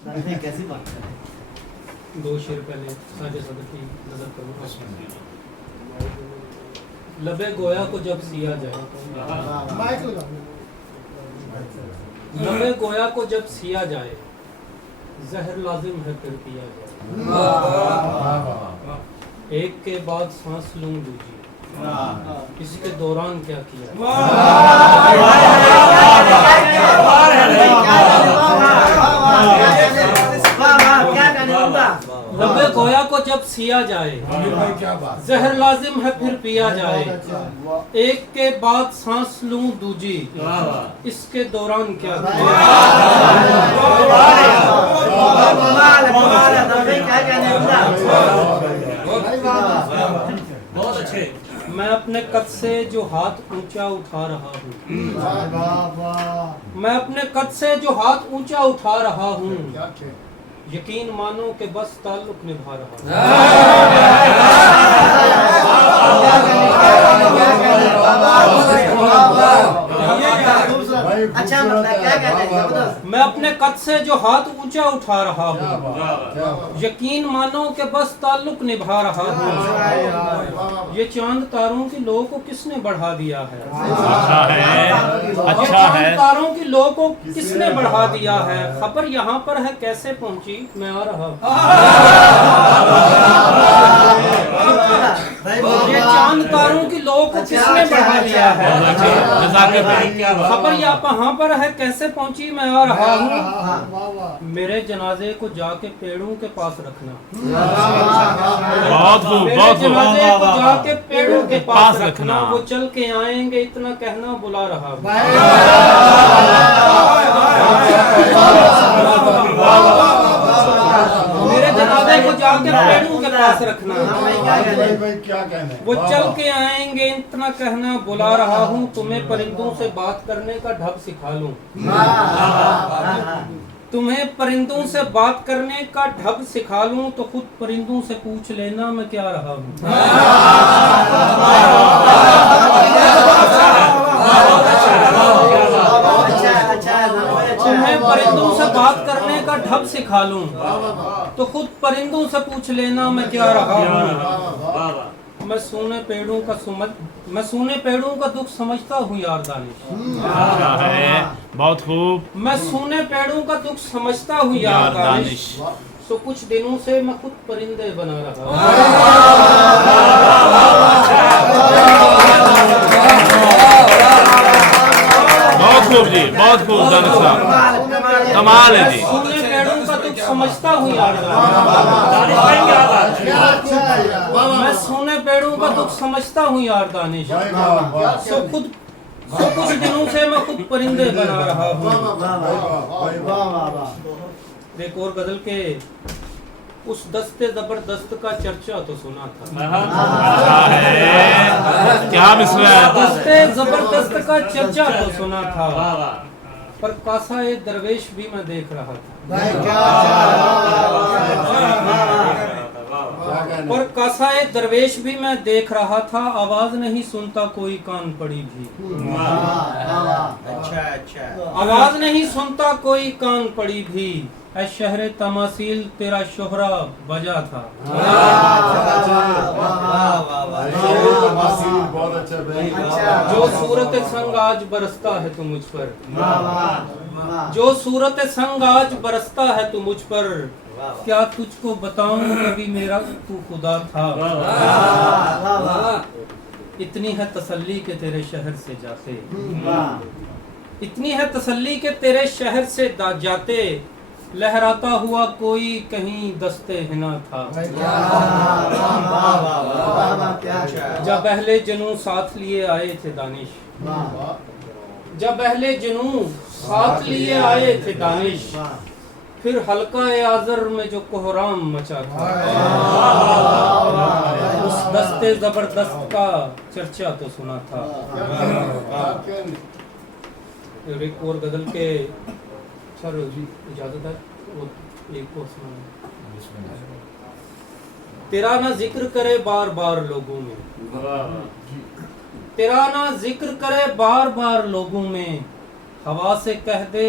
कैसी बात है। दो शेर पहले साजे सदर की नजर करूंगा। लबे गोया को जब सिया जाए, लबे गोया को जब सिया जाए, जहर लाजिम है फिर पिया जाए। एक के बाद सांस लूं दूजी, इसके दौरान क्या किया। लबे गोया को जब सिया जाए, जहर लाजिम है फिर पिया जाए। एक के बाद सांस लूं दूजी, इसके दौरान क्या किया। बहुत अच्छे। मैं अपने कद से जो हाथ ऊंचा उठा रहा हूँ, मैं अपने कद से जो हाथ ऊंचा उठा रहा हूँ, यकीन मानो कि बस ताल्लुक निभा रहा हूँ। अच्छा मतलब क्या कहते हैं। मैं अपने कद से जो हाथ ऊंचा उठा रहा हूँ, यकीन मानो कि बस ताल्लुक निभा रहा हूँ। ये चांद तारों की लो को किसने बढ़ा दिया है। अच्छा है, अच्छा है। तारों की लो को किसने बढ़ा दिया है। खबर यहाँ पर है कैसे पहुँची, मैं आ रहा हूँ। ये चांद तारों की लो को किसने बढ़ा दिया है। खबर यहाँ पर है कैसे पहुँची, मैं आ रहा हूँ। मेरे जनाजे को जाके पेड़ों के पास रखना। बहुत खूब, मेरे बहुत खूब। जनाजे को जाके पेड़ों के पास रखना। वो चल के आएंगे इतना कहना बुला रहा हूँ। मेरे जनाजे को जाके पेड़ों के पास रखना। वो चल के आएंगे इतना कहना बुला रहा हूँ। तुम्हें परिंदों से बात करने का ढब सिखा लूं। तुम्हें परिंदों से बात करने का ढब सिखा लूं तो खुद परिंदों से पूछ लेना मैं क्या रहा हूँ। तुम्हें परिंदों से बात करने का ढब सिखा लूं तो खुद परिंदों से पूछ लेना मैं क्या रहा हूँ। मैं सूने पेड़ों का दुख समझता हूँ यार दानिश। अच्छा है, बहुत खूब। मैं सूने पेड़ों का दुख समझता हूँ यार दानिश। तो कुछ दिनों से मैं खुद परिंदे बना रहा हूँ। बहुत खूब जी, बहुत खूब दानिश साहब, कमाल है जी। सूने पेड़ों का दुख समझता हूँ यार मैं सूने पेड़ों का दुख समझता हूँ यार दानिश। सो कुछ दिनों से मैं खुद परिंदे बना रहा हूँ। एक और गजल के उस दस्ते जबरदस्त का चर्चा तो सुना था। क्या मिसरा है। दस्ते जबरदस्त का चर्चा तो सुना था, पर कासा ए दरवेश भी मैं देख रहा था। पर कासा ए दरवेश भी मैं देख रहा था। आवाज नहीं सुनता कोई कान पड़ी भी। अच्छा आवाज नहीं सुनता कोई कान पड़ी भी। ऐ शहरे तमासील तेरा शोहरा बजा था। जो सूरत संग आज बरसता है तू मुझ पर, जो सूरत संग आज बरसता है तू मुझ पर। क्या तुझको बताऊं कभी मेरा तू खुदा था। इतनी है तसल्ली के तेरे शहर से जाते, इतनी है तसल्ली के तेरे शहर से जाते। लहराता हुआ कोई कहीं दस्ते हिना था। जब अहले जनू साथ लिए आए थे दानिश, जब अहले जनू साथ लिए आए थे दानिश। फिर हल्का ए आज़र में जो कोहराम मचा था। उस दस्ते जबरदस्त का चर्चा तो सुना था। एक और गजल के सर इजाजत है एक को सुनाना। तेरा ना जिक्र करे बार बार लोगों में, तेरा ना जिक्र करे बार बार लोगों में। हवा से कह दे